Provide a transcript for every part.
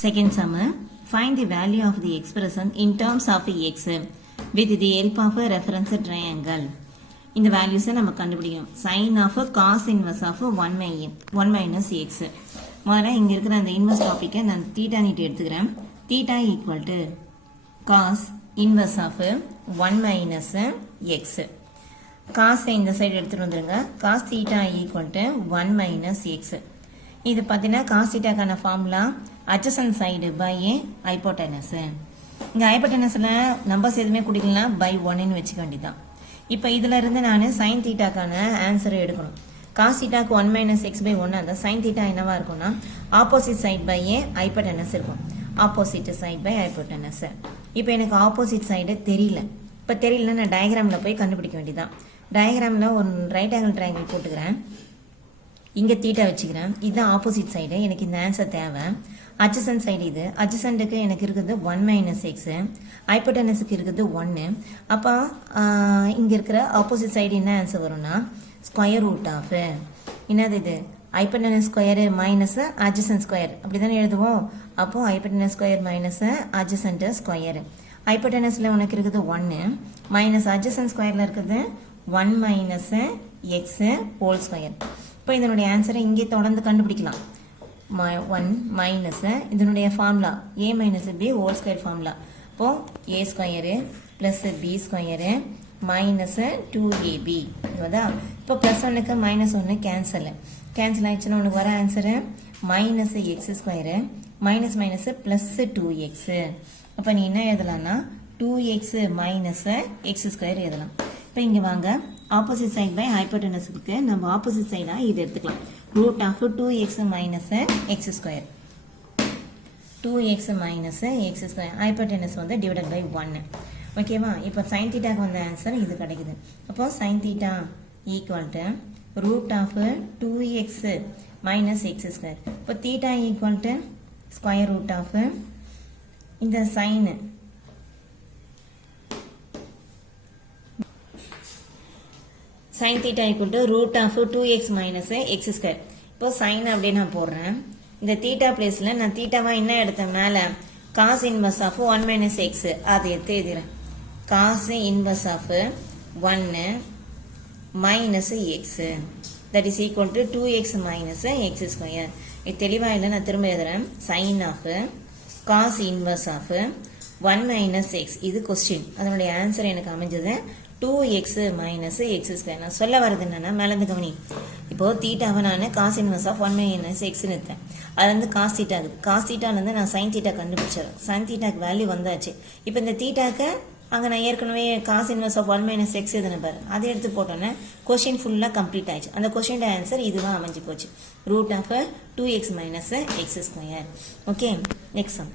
Second sum, find the value of the expression in terms of x with the help of a reference triangle. இந்த values நம்ம கண்டுபிடிக்கணும். sin of cos inverse of 1 minus x. முதல்ல இங்க இருக்கிற அந்த inverse டாபிக்கை நான் theta நீட்டு எடுத்துக்கிறேன். theta equal to cos inverse of 1 minus x. cos இந்த சைடு எடுத்துட்டு வந்துருங்க. cos theta equal to 1 minus x. இது பார்த்தீங்கன்னா cos theta கான formula adjacent side by hypotenuse. இங்க hypotenuseல நம்பர்ஸ் எதுவுமே குடிக்கலனா by 1 ன்னு வெச்சுக்க வேண்டியதான். இப்போ இதுல இருந்து நான் sin theta கான ஆன்சர் எடுக்கணும். cos theta க்கு 1 minus x by 1 அந்த sin theta என்னவா இருக்கும்னா opposite side by hypotenuse இருக்கும். opposite side by hypotenuse. இப்போ எனக்கு opposite side தெரியல. இப்போ தெரியலனா நான் டயகிராம்ல போய் கண்டுபிடிக்க வேண்டியதான். டயகிராம்ல ஒரு ரைட் ஆங்கிள் ட்ரையாங்கிள் போட்டுக்கிறேன். இங்க தீட்டா வச்சுக்கிறேன். இதுதான் ஆப்போசிட் சைடு. எனக்கு இந்த ஆன்சர் தேவை. adjacent சைடு இது. adjacentக்கு எனக்கு இருக்குது 1 minus x. ஹைப்போடெனஸுக்கு இருக்குது 1. அப்போ இங்க இருக்கிற ஆப்போசிட் சைடு என்ன ஆன்சர் வரும்னா ஸ்கொயர் ரூட் ஆஃப் என்னது இது hypotenuse square minus adjacent square அப்படிதானே எழுதுவோம். அப்போ hypotenuse square minus adjacent square. ஹைப்போடெனஸ்ல உனக்கு இருக்குது 1 மைனஸ் adjacent ஸ்கொயர்ல இருக்குது 1 minus x ஹோல் ஸ்கொயர். இப்போ இதனுடைய ஆன்சரை இங்கே தொடர்ந்து கண்டுபிடிக்கலாம். 1 மைனஸ் இதனுடைய formula a minus b whole square formula. இப்போ a square plus b square minus 2ab இதுவதா. இப்போ ப்ளஸ் 1க்கு மைனஸ் 1 கேன்சல் ஆயிடுச்சுன்னா உனக்கு வர answer minus X square minus minus plus 2x. அப்போ நீ என்ன எழுதலாம்னா 2x மைனஸ் எக்ஸ் ஸ்கொயர் எழுதலாம். இப்போ இங்கே வாங்க ஆப்போசிட் சைட் பை ஹைப்போடெனஸுக்கு நம்ம ஆப்போசிட் சைடாக இது எடுத்துக்கலாம். Root of 2x minus x square 2x minus x square hypotenuse வந்து டிவைடட் பை 1. ஓகேவா. இப்போ சைன் தீட்டாக்கு வந்த ஆன்சர் இது கிடைக்குது. அப்போ sine theta equal to root of 2x minus x square. இப்போ theta equal to square root of இந்த sine sin theta equal to root of 2x minus x square. இப்போ sin அப்படியே நான் போடுறேன். இந்த theta பிளேஸ்ல நான் தீட்டாவா என்ன எடுத்தேன் மேல cos inverse of 1 minus x அதை எடுத்து எழுதுறேன். cos inverse of 1 minus x that is equal to 2x minus x square. இது தெளிவா இல்லை, நான் திரும்ப எழுதுறேன். sin of cos inverse of 1 minus x இது கொஸ்டின். அதனுடைய ஆன்சர் எனக்கு அமைஞ்சது 2x minus x square. நான் சொல்ல வரது என்னன்னா மேலேருந்து கவனி. இப்போ தீட்டாவை நான் cos inverse of 1 minus x எடுத்தேன். அது வந்து காஸ் தீட்டா இருக்குது. காஸ் தீட்டாலேருந்து நான் சைன் தீட்டா கண்டுபிடிச்சிடறேன். சைன் தீட்டாக்கு வேல்யூ வந்தாச்சு. இப்போ இந்த தீட்டாக்கு அங்கே நான் ஏற்கனவே cos inverse of 1 minus x எதுன்னு பாரு. அதை எடுத்து போட்டோன்னே கொஸ்டின் ஃபுல்லாக கம்ப்ளீட் ஆயிடுச்சு. அந்த கொஸ்டின் ஆன்சர் இதுவாக அமைஞ்சு போச்சு. Root of 2x minus x square. Okay, next sum.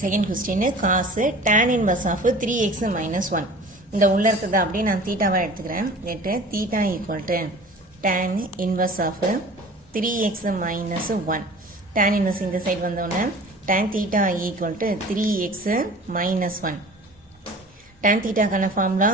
Second question cos tan inverse of 3x minus 1. இந்த உள்ள இருக்கிறது அப்படியே நான் தீட்டாவாக எடுத்துக்கிறேன். Let theta equal to tan inverse of 3x minus 1. tan inverse இந்த சைடு வந்தோடனே tan theta equal to 3x minus 1. tan தீட்டாக்கான formula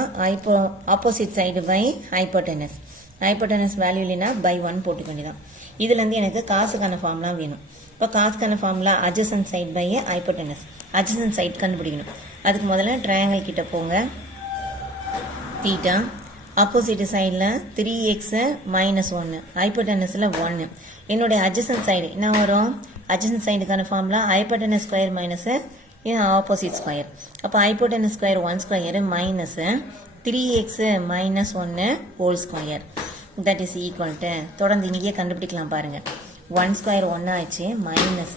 opposite side by hypotenuse. Hypotenuse value இல்லைன்னா பை 1 போட்டுக்க வேண்டியதான். இதுலேருந்து எனக்கு காசுக்கான ஃபார்முலா வேணும். இப்போ காசுக்கான formula adjacent side by hypotenuse. adjacent side கண்டுபிடிக்கணும். அதுக்கு முதல்ல ட்ரையாங்கிள் கிட்ட போங்க. தீட்டா ஆப்போசிட் சைடில் 3x minus 1 ஹைப்போடெனஸில் 1. என்னுடைய adjacent சைடு என்ன வரும்? adjacent சைடுக்கான formula hypotenuse square minus opposite square. அப்போ hypotenuse square 1 square minus 3x minus 1 whole square. That is equal to தொடர்ந்து இங்கேயே கண்டுபிடிக்கலாம் பாருங்க. 1 ஸ்கொயர் 1 ஆச்சு மைனஸ்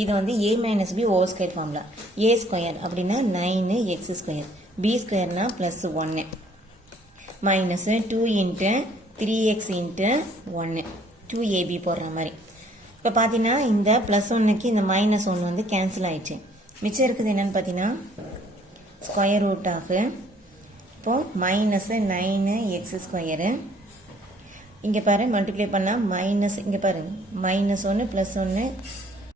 இது வந்து a minus b whole square formula. a square அப்படின்னா 9x ஸ்கொயர், b ஸ்கொயர்னா plus 1 minus 2 into 3x into 1 2ab போடுற மாதிரி. இப்போ பார்த்தீங்கன்னா இந்த ப்ளஸ் 1க்கு இந்த மைனஸ் 1 வந்து கேன்சல் ஆயிடுச்சு. மிச்சம் இருக்குது என்னன்னு பார்த்தீங்கன்னா ஸ்கொயர் ரூட் ஆஃப் இப்போது மைனஸ் 9x ஸ்கொயரு. இங்கே பாரு மல்டிப்ளை பண்ணால் மைனஸ் இங்கே பாரு மைனஸ் 1 ப்ளஸ் 1